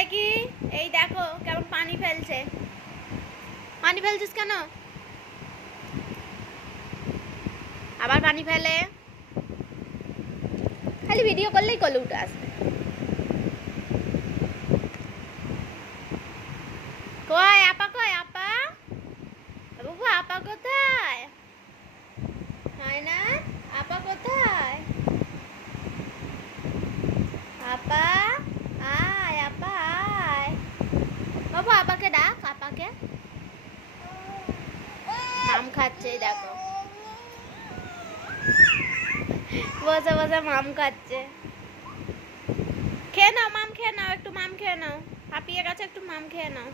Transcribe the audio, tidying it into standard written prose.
দেখি। এই দেখো কেমন পানি ফেলছে। পানি ফেলছিস কেন? আবার পানি ফেলে। খালি ভিডিও করলেই কলে উঠে আসবে। কই আপা, কই আপা? বাবু আপা কোথায়? হয় না? আপা কোথায়? আপা আয়, আপা আয়। বাবু আপাকে ডাক, আপাকে। মাম খাচ্ছে দেখো, বসে বসে মাম খাচ্ছে। খেয়ে নাও মাম, খেয়ে নাও, একটু মাম খেয়ে নাও। হাঁপিয়ে গেছে, একটু মাম খেয়ে নাও।